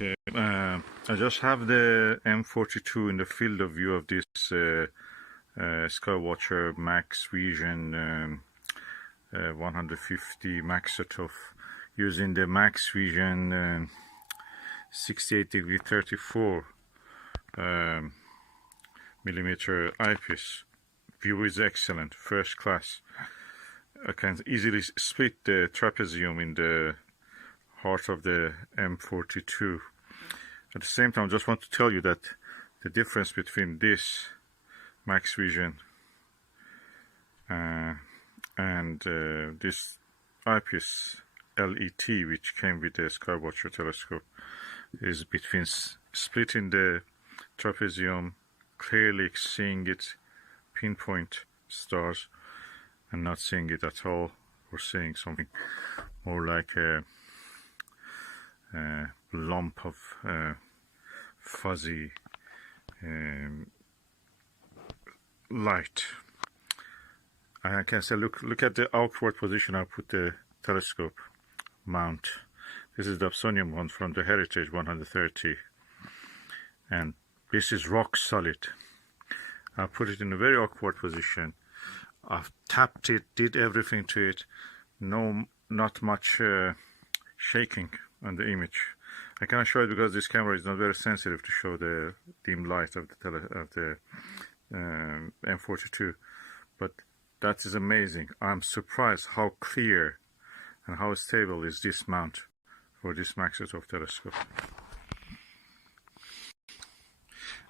Okay, I just have the M42 in the field of view of this SkyWatcher Max Vision 150 Maksutov using the Max Vision 68°34 millimeter eyepiece. View is excellent, first class. I can easily split the trapezium in the heart of the M42. At the same time, I just want to tell you that the difference between this Max Vision and this eyepiece LET, which came with the SkyWatcher telescope, is between splitting the trapezium, clearly seeing it pinpoint stars, and not seeing it at all, or seeing something more like a lump of fuzzy light. I can say, look at the outward position I put the telescope mount. This is the Dobsonian one from the Heritage 130, and this is rock solid. I put it in a very awkward position. I've tapped it, did everything to it. Not much shaking on the image. I cannot show it because this camera is not very sensitive to show the dim light of the M42, but that is amazing. I'm surprised how clear and how stable is this mount for this Maksutov telescope.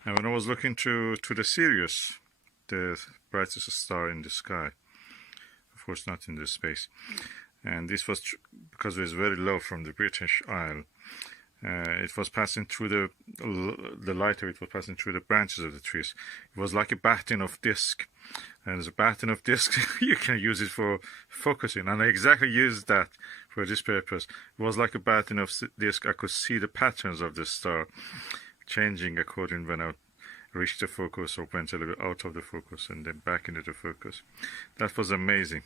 And when I was looking to the Sirius, the brightest star in the sky, of course not in the space, and this was because it was very low from the British Isle. It was passing through the light of it was passing through the branches of the trees. It was like a batten of disc, and as a batten of disc you can use it for focusing, and I exactly used that for this purpose. It was like a batten of disc. I could see the patterns of the star changing according when I reached the focus or went a little out of the focus and then back into the focus. That was amazing.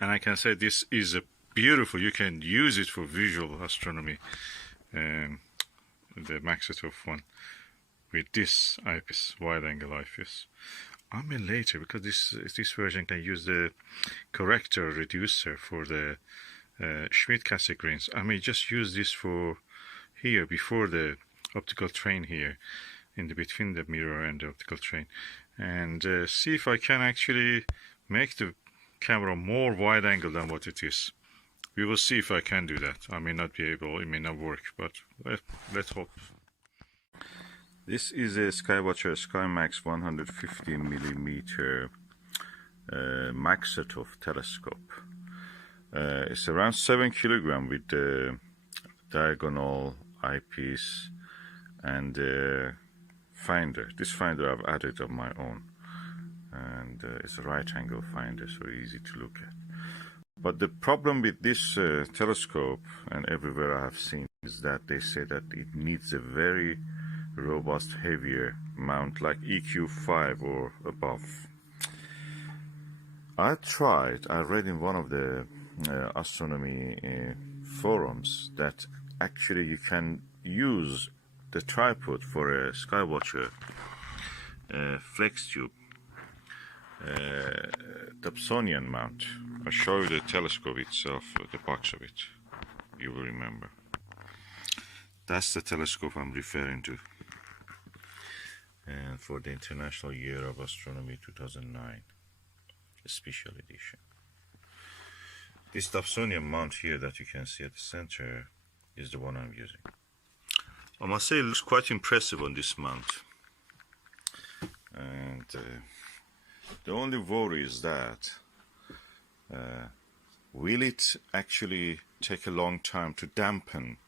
And I can say this is a beautiful, you can use it for visual astronomy, the Maksutov one, with this eyepiece, wide angle eyepiece. I mean later, because this version can use the corrector reducer for the Schmidt-Cassegrains. I may just use this for here, before the optical train here, in the between the mirror and the optical train, and see if I can actually make the camera more wide angle than what it is. We will see if I can do that. I may not be able, it may not work, but let's hope. This is a SkyWatcher SkyMax 150 millimeter Maksutov telescope. It's around 7 kilograms with the diagonal eyepiece and finder. This finder I've added of my own, and it's a right angle finder, so easy to look at. But the problem with this telescope, and everywhere I have seen, is that they say that it needs a very robust, heavier mount like EQ5 or above. I read in one of the astronomy forums that actually you can use the tripod for a SkyWatcher flex tube, Dobsonian mount. I'll show you the telescope itself, the box of it. You will remember. That's the telescope I'm referring to. And for the International Year of Astronomy 2009, a special edition. This Dobsonian mount here that you can see at the center is the one I'm using. I must say it looks quite impressive on this mount. And the only worry is that will it actually take a long time to dampen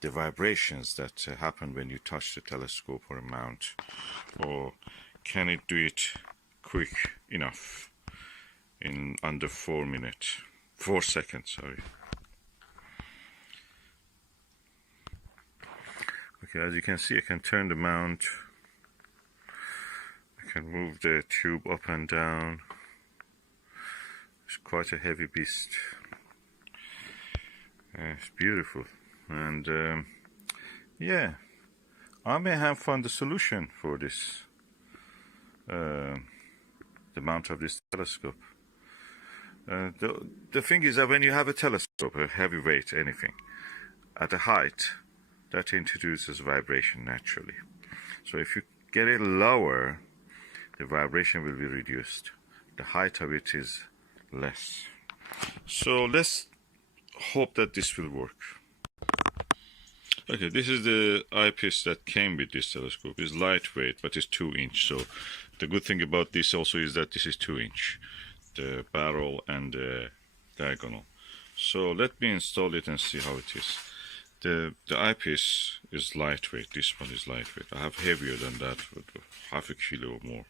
the vibrations that happen when you touch the telescope or a mount, or can it do it quick enough in under 4 seconds, sorry. Okay, as you can see, I can turn the mount, I can move the tube up and down. It's quite a heavy beast. It's beautiful, and Yeah, I may have found the solution for this, the mount of this telescope. The thing is that when you have a telescope, a heavy weight, anything, at a height, that introduces vibration naturally. So if you get it lower, the vibration will be reduced. The height of it is less. So let's hope that this will work. Okay, this is the eyepiece that came with this telescope. It's lightweight, but it's 2-inch. So the good thing about this also is that this is 2-inch, the barrel and the diagonal. So let me install it and see how it is. The eyepiece is lightweight. This one is lightweight. I have heavier than that, with half a kilo or more.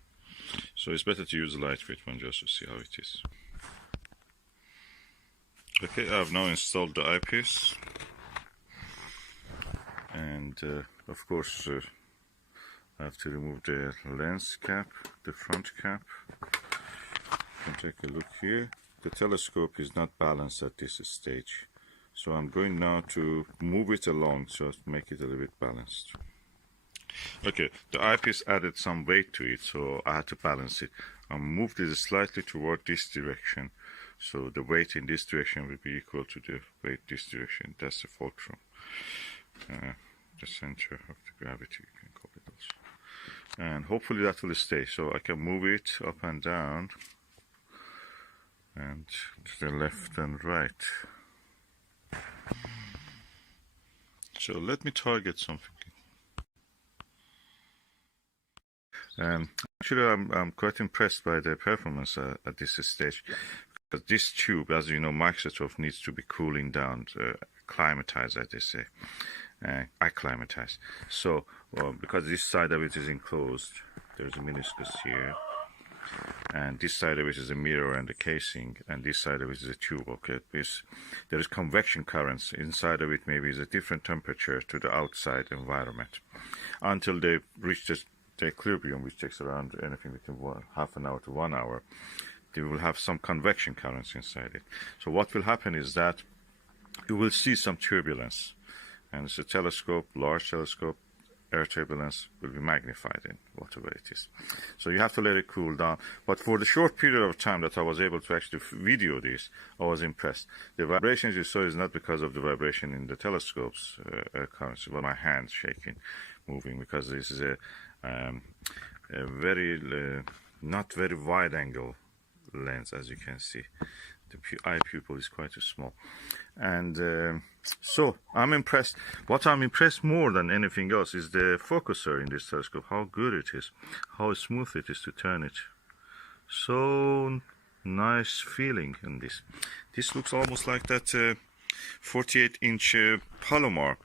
So it's better to use a lightweight one just to see how it is. Okay, I've now installed the eyepiece. And of course I have to remove the lens cap, the front cap. You can take a look here. The telescope is not balanced at this stage, so I'm going now to move it along so to make it a little bit balanced. Okay, the eyepiece added some weight to it, so I had to balance it. I moved it slightly toward this direction, so the weight in this direction will be equal to the weight this direction. That's the fulcrum, the center of the gravity, you can call it also. And hopefully that will stay, so I can move it up and down, and to the left and right. So let me target something. Actually, I'm quite impressed by the performance at this stage, because this tube, as you know, Maksutov needs to be cooling down, climatized, as they say, acclimatized. So, because this side of it is enclosed, there's a meniscus here, and this side of it is a mirror and a casing, and this side of it is a tube. Okay, there is convection currents inside of it. Maybe is a different temperature to the outside environment until they reach the equilibrium, which takes around anything between half an hour to 1 hour. They will have some convection currents inside it. So what will happen is that you will see some turbulence, and it's a telescope, large telescope. Air turbulence will be magnified in whatever it is. So you have to let it cool down. But for the short period of time that I was able to actually video this, I was impressed. The vibrations you saw is not because of the vibration in the telescope's currents, but my hands shaking, moving, because this is a very not very wide angle lens, as you can see. The eye pupil is quite small, and so I'm impressed. What I'm impressed more than anything else is the focuser in this telescope, how good it is, how smooth it is to turn it. So nice feeling in this. This looks almost like that 48-inch Palomar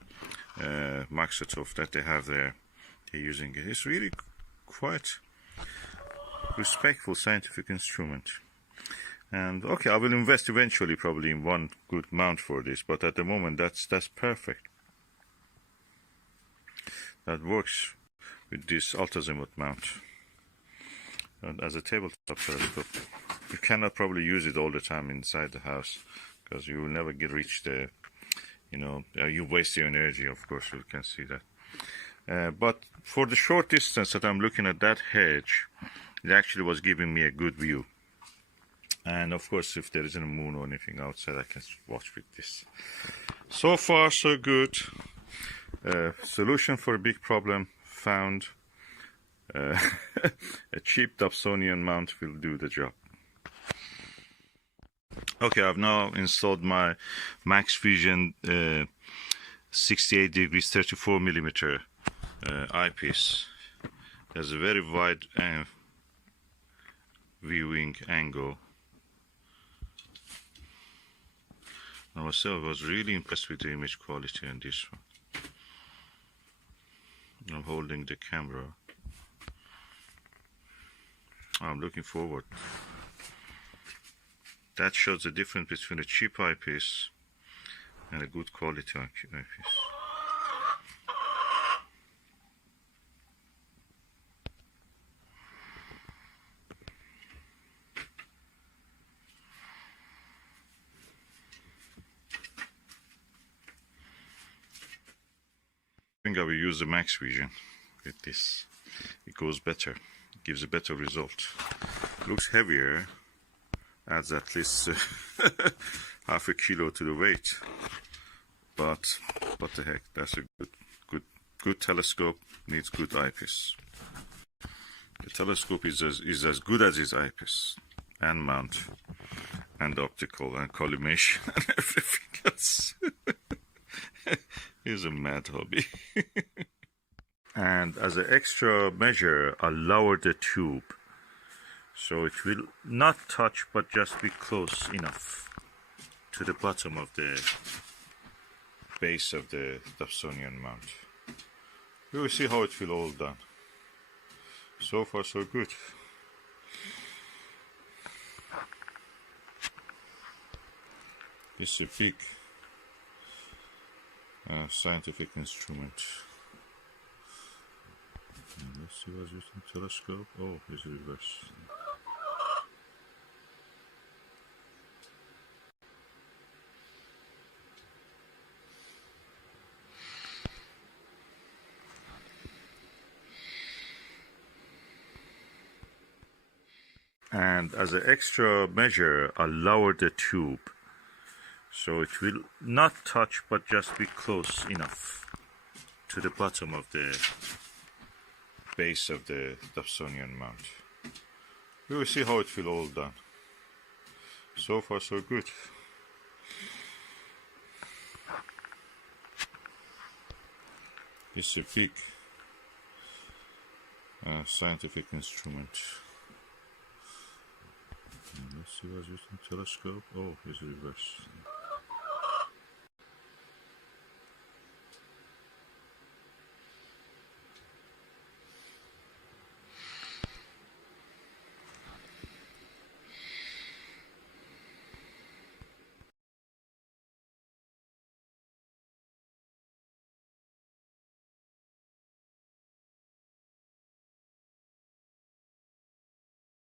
Maksutov that they have there. They're using it. It's really quite respectful scientific instrument. And okay, I will invest eventually probably in one good mount for this, but at the moment that's perfect. That works with this ultra-azimuth mount. And as a tabletop telescope, you cannot probably use it all the time inside the house, because you will never reach the, you waste your energy, of course, you can see that. But for the short distance that I'm looking at that hedge, it actually was giving me a good view. And of course, if there isn't a moon or anything outside, I can watch with this. So far, so good. Solution for a big problem found. A cheap Dobsonian mount will do the job. Okay, I've now installed my Max Vision 68 degrees 34 millimeter eyepiece. There's a very wide viewing angle. I was really impressed with the image quality on this one. I'm holding the camera. I'm looking forward. That shows the difference between a cheap eyepiece and a good quality eyepiece. think I will use the max vision with this. It goes better, it gives a better result. Looks heavier, adds at least half a kilo to the weight. But what the heck, that's a good telescope, needs good eyepiece. The telescope is as good as its eyepiece and mount and optical and collimation and everything else. It's a mad hobby. And as an extra measure, I lowered the tube so it will not touch but just be close enough to the bottom of the base of the Dobsonian mount. We will see how it will all done. So far so good. It's a big scientific instrument. Let's see what's written. Telescope. Oh, it's reverse. And as an extra measure, I lowered the tube so it will not touch but just be close enough to the bottom of the base of the Dobsonian mount. We will see how it will all done. So far so good. It's a big scientific instrument. Let's see what's written. Telescope. Oh, it's reverse.